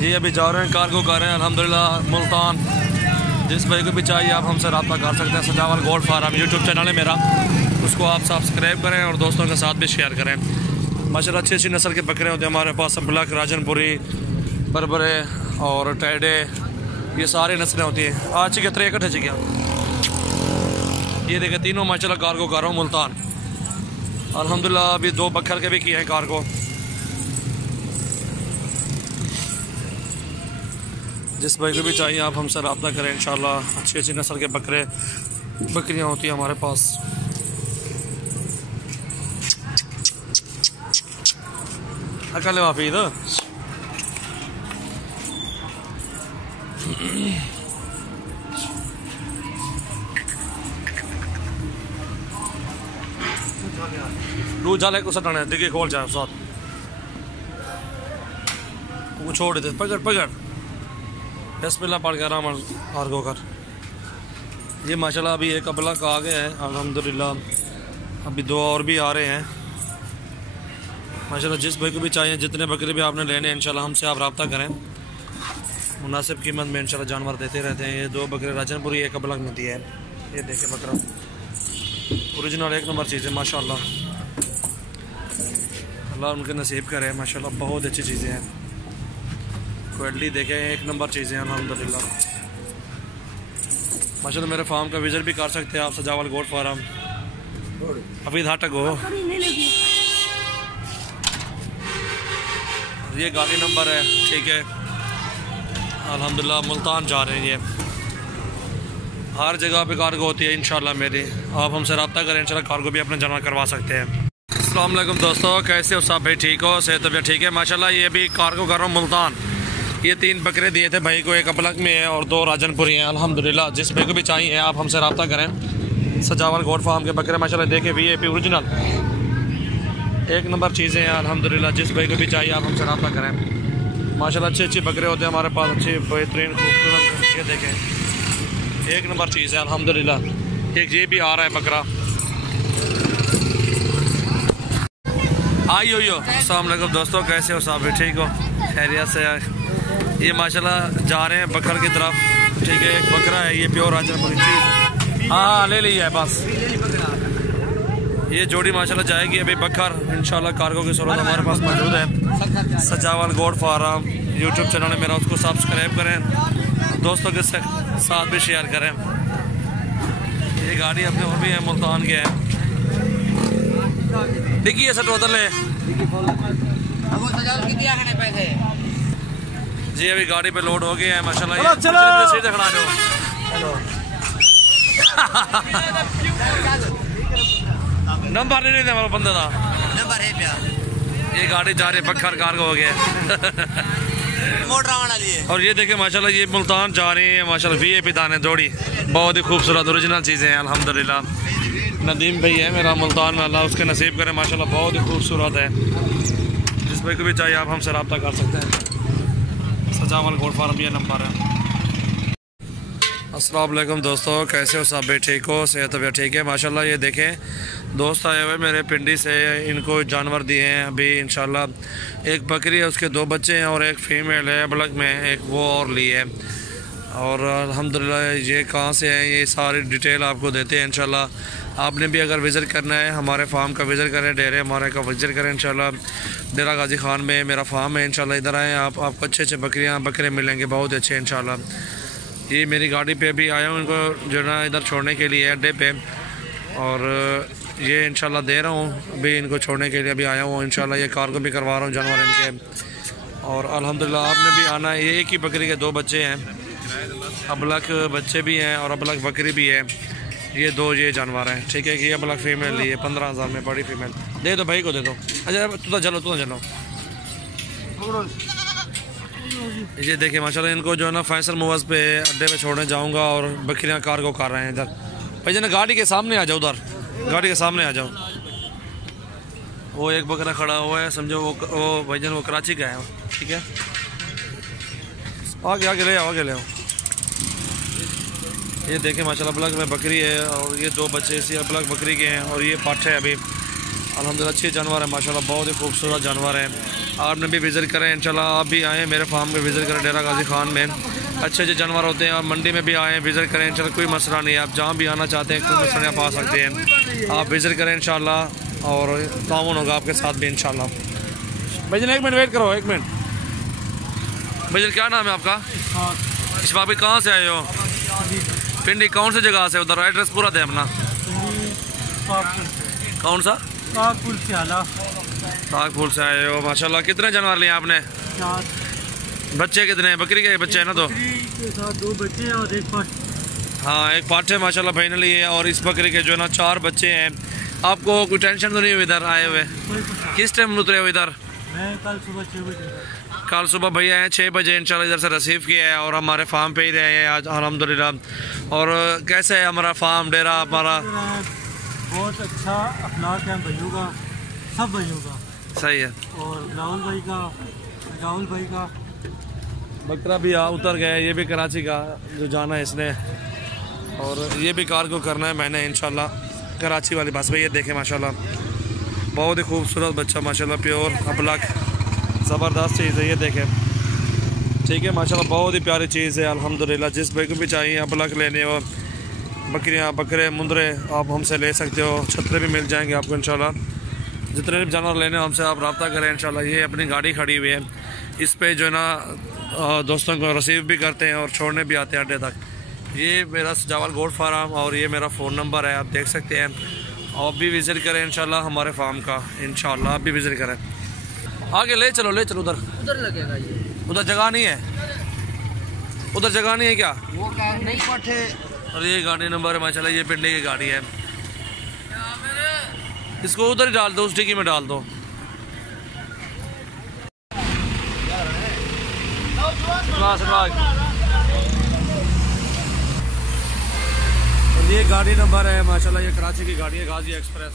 ये अभी जा रहे हैं, कार्गो कर रहे हैं अल्हम्दुलिल्लाह मुल्तान। जिस भाई को भी चाहिए आप हमसे रब्ता कर सकते हैं। सजावल गोल्ड फार्म यूट्यूब चैनल है मेरा, उसको आप सब्सक्राइब करें और दोस्तों के साथ भी शेयर करें। माशाल्लाह अच्छी अच्छी नस्ल के बकरे होते हैं हमारे पास। ब्लैक, राजनपुरी, बरबरे और टैडे, ये सारी नस्लें होती हैं। आज के तरह इकट्ठे गया ये देखे तीनों माशाल्लाह कार्गो कर रहा हूँ मुल्तान अल्हम्दुलिल्लाह। अभी 2 बकर के भी किए हैं कार्गो। जिस भाई को भी चाहिए आप हमसे रब्ता करें इंशाल्लाह। अच्छी अच्छी नस्ल के बकरियाँ होती हैं हमारे पास। अकल वाफीद रू जाले को सटाने दिखे खोल जाए साथ वो छोड़ देते। पकड़ बिस्मिल्लाह पढ़ के आराम कार्गो कर। ये माशाल्लाह अभी एक अबला का आ गया है अल्हम्दुलिल्लाह। अभी 2 और भी आ रहे हैं माशाल्लाह। जिस भाई को भी चाहिए, जितने बकरे भी आपने लेने हैं इंशाल्लाह हमसे आप रब्ता करें। मुनासिब कीमत में इंशाल्लाह जानवर देते रहते हैं। ये 2 बकरे राजनपुरी एक अबला में दिए है। ये देखे बकरा ओरिजिनल 1 नंबर चीज़ है माशाल्लाह। अल्लाह उनके नसीब करे माशाल्लाह। बहुत अच्छी चीज़ें हैं। क्वालिटी देखें 1 नंबर चीज़ें हैं अल्हम्दुलिल्लाह माशाल्लाह। मेरे फार्म का विजिट भी कर सकते हैं आप, सजावल गोल्ड फार्म। अभी धाटक हो ये गाड़ी नंबर है, ठीक है अल्हम्दुलिल्लाह। मुल्तान जा रहे हैं ये। हर जगह पे कार्गो होती है इंशाल्लाह मेरी। आप हमसे रब्ता करें इंशाल्लाह कार्गो भी अपने जमा करवा सकते हैं। अस्सलाम वालेकुम दोस्तों, कैसे हो सब भाई? ठीक हो? सेहत तबीयत ठीक है माशाल्लाह। ये भी कार्गो कर रहा हूँ मुल्तान। ये 3 बकरे दिए थे भाई को, एक अबलग में है और 2 राजनपुरी हैं अल्हम्दुलिल्लाह। जिस भाई को भी चाहिए आप हमसे रब्ता करें। सजावल गोल्ड फार्म के बकरे माशाल्लाह देखे VIP ओरिजिनल 1 नंबर चीज़ें हैं अल्हम्दुलिल्लाह। जिस भाई को भी चाहिए आप हमसे रब्ता करें माशाल्लाह। अच्छे अच्छे बकरे होते हैं हमारे पास, अच्छे बेहतरीन खूबसूरत। ये देखें 1 नंबर चीज़ है अल्हम्दुलिल्लाह। एक ये भी आ रहा है बकरा। आइयो अस्सलाम वालेकुम दोस्तों, कैसे हो सब? ठीक हो? खैरियत से? ये माशाल्लाह जा रहे हैं बकर की तरफ, ठीक है। एक बकरा है ये प्योर राजनपुरी चीज़। हाँ ले लिया है बस। ये जोड़ी माशाल्लाह जाएगी अभी बकर इंशाल्लाह। कार्गो की सूरत हमारे पास मौजूद है। सजावल गोल्ड फार्म यूट्यूब चैनल है मेरा, उसको सब्सक्राइब करें, दोस्तों के साथ भी शेयर करें। ये गाड़ी अपने और भी है मुल्तान के हैं। डिग्गी है सट उधर ले जी। अभी गाड़ी पे लोड हो गए हैं माशाल्लाह। सीधे खड़ा दो नंबर नहीं दे बंदे का नंबर है प्यार। ये गाड़ी जा रही है बकर कार्गो हो गया और ये देखे माशाल्लाह ये मुल्तान जा रही है माशाल्लाह। VIP दाने जोड़ी बहुत ही खूबसूरत ओरिजिनल चीज़ें हैं अल्हम्दुलिल्लाह। नदीम भाई है मेरा मुल्तान में, अल्लाह उसके नसीब करे माशाल्लाह। बहुत ही खूबसूरत है। जिस भाई को भी चाहिए आप हमसे रब्ता कर सकते हैं। सजावल गोल्ड फार्म ये नंबर है। अस्सलाम वालेकुम दोस्तों, कैसे हो सब? ठीक हो? सेहत तबीयत ठीक है माशाल्लाह। ये देखें दोस्त आए हुए मेरे पिंडी से, इनको जानवर दिए हैं अभी इंशाल्लाह। एक बकरी है, उसके 2 बच्चे हैं और एक फ़ीमेल है ब्लैक में, एक वो और ली है। और अल्हम्दुलिल्लाह ये कहाँ से हैं ये सारी डिटेल आपको देते हैं इंशाल्लाह। आपने भी अगर विज़िट करना है हमारे फार्म का विज़िट करें, डेरे हमारे का विज़िट करें इंशाल्लाह। डेरा गाजी खान में मेरा फार्म है इंशाल्लाह। इधर आएँ आपको अच्छे अच्छे बकरे मिलेंगे, बहुत अच्छे इंशाल्लाह। ये मेरी गाड़ी पे भी आया हूँ इनको जो ना इधर छोड़ने के लिए अड्डे पे, और ये इंशाल्लाह दे रहा हूँ अभी इनको छोड़ने के लिए। अभी आया हूँ इंशाल्लाह। ये कार्गो भी करवा रहा हूँ जानवर इनके। और अल्हम्दुलिल्लाह आपने भी आना है। ये एक ही बकरी के 2 बच्चे हैं, अबलग बच्चे भी हैं और अबलग बकरी भी है। ये 2 ये जानवर हैं, ठीक है। कि ये अबलग फीमेल ली है 15,000 में, बड़ी फीमेल। दे दो भाई को दे दो। अच्छा तू तो चलो ये देखिए माशाल्लाह। इनको जो है ना फैसल मूवर्स पे अड्डे पे छोड़ने जाऊंगा और बकरियां कार्गो कर रहे हैं इधर। भाई जन गाड़ी के सामने आ जाओ, उधर गाड़ी के सामने आ जाओ। वो एक बकरा खड़ा हुआ है समझो, वो भाईजान वो कराची का है, ठीक है। आगे ले आओ, ये देखें माशाल्लाह ब्लैक में बकरी है और ये 2 बच्चे इसी ब्लैक बकरी के हैं और ये पाठ है अभी। अल्हम्दुलिल्लाह अच्छे जानवर है माशाल्लाह, बहुत ही खूबसूरत जानवर है। आपने भी विज़िट करें इंशाल्लाह। आप भी आएँ मेरे फार्म पे विज़िट करें, डेरा गाजी खान में अच्छे अच्छे जानवर होते हैं। और मंडी में भी आएँ विज़िट करें इंशाल्लाह, कोई मसला नहीं है। आप जहाँ भी आना चाहते हैं कोई मसला नहीं, आप आ सकते हैं। आप विज़िट करें इंशाल्लाह और ताउन होगा आपके साथ भी इंशाल्लाह। भाईजान एक मिनट वेट करो, एक मिनट। भाईजान क्या नाम है आपका? इशफाक भाई, कहाँ से आए हो? पिंडी। कौन सी जगह से? उधर एड्रेस पूरा दे अपना। कौन सा? ताकपुर से आए हो माशाल्लाह। कितने जानवर लिए आपने? बच्चे कितने हैं? बकरी के बच्चे हैं ना? 2 बच्चे और एक पाठ। हाँ, एक पाठ है माशाल्लाह भाई ने लिए। और इस बकरी के जो है ना 4 बच्चे हैं। आपको कोई टेंशन तो नहीं हुई इधर आए हुए? किस टाइम उतरे हो इधर? मैं कल सुबह 6 बजे। कल सुबह भैया आए 6 बजे इंशाल्लाह इधर से रिसीव किया है और हमारे फार्म पे ही रहे हैं आज अल्हम्दुलिल्लाह। और कैसे है हमारा फार्म, डेरा हमारा? बहुत अच्छा अखलाक है भाइयों का, सब भाइयों का सही है। और राहुल भाई का बकरा भी उतर गया, ये भी कराची का जो जाना है इसने। और ये भी कार को करना है मैंने इंशाल्लाह, कराची वाली बस पे। ये देखें माशाल्लाह बहुत ही खूबसूरत बच्चा माशाल्लाह, प्योर अबलक, ज़बरदस्त चीज़ है। ये देखें, ठीक है माशाल्लाह, बहुत ही प्यारी चीज़ है अल्हम्दुलिल्लाह। जिस भाई को भी चाहिए अबलक लेने हो, बकरियां, बकरे, मुंदरे, आप हमसे ले सकते हो। छतरे भी मिल जाएंगे आपको इंशाल्लाह। जितने भी जानवर लेने हो हमसे आप रब्ता करें इंशाल्लाह। ये अपनी गाड़ी खड़ी हुई है, इस पे जो है ना दोस्तों को रिसीव भी करते हैं और छोड़ने भी आते हैं अड्डे तक। ये मेरा सजावल गोट फार्म और ये मेरा फ़ोन नंबर है, आप देख सकते हैं। आप भी विज़िट करें इंशाल्लाह हमारे फार्म का, इंशाल्लाह आप भी विज़िट करें। आगे ले चलो उधर लगेगा। ये उधर जगह नहीं है, उधर जगह नहीं है क्या? वो नहीं पठे। और ये गाड़ी नंबर है माशाल्लाह, ये पिंडी की गाड़ी है। इसको उधर ही डाल दो, उस डिक्की में डाल दो। ये गाड़ी नंबर है माशाल्लाह, ये कराची की गाड़ी है, गाजी एक्सप्रेस।